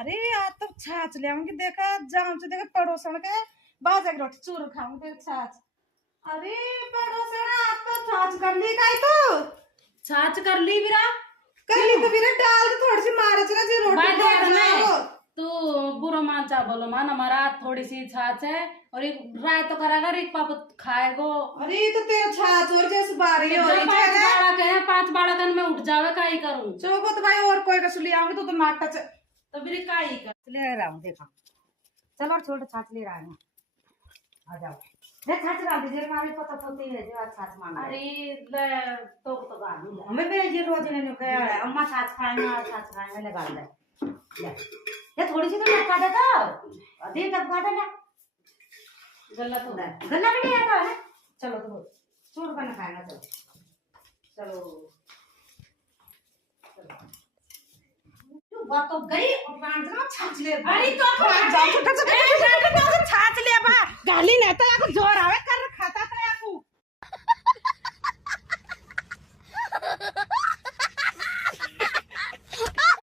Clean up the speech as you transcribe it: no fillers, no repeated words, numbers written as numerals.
अरे आज तो छाछ ले आऊंगी देखा जाऊं तो देखा पड़ोसन के बाजा की रोटी चूर खाऊंगी छाछ। अरे पड़ोसन आज तो छाछ कर ली काई तो छाछ कर ली बिरा कर ली तो फिर डाल के थोड़ी सी मार चला जी रोटी खाना तू बुरा मान चा बोलो मान हमारा थोड़ी सी छाछ है और एक राय तो करागा एक पाप खाएगो। अरे तो तेरा छाछ और जैसे बारी हो रही है 5 बाड़कन में उठ जावे काई करूं चोको तो भाई और कोई कसुली आऊंगी तो नाटक तो मेरी काई कर ले रहा हूँ देखा चलो छोटे छाछ ले रहा हूँ आ जाओ ले छाछ डाल दीजिए हमारी पता पोती है जो छाछ मांग अरे ले तो गाली हमें भी ये रोज ने कहा अम्मा छाछ खाएंगे लगा ले ले ये थोड़ी सी तो लगा देता अधिक लगा दे गला तो गला भी नहीं आता है चलो तो चूर बना खाएगा चलो बात तो गई और रांझना छाछ ले अरे तो छाछ ले बा गाली नहीं तो जोर आवे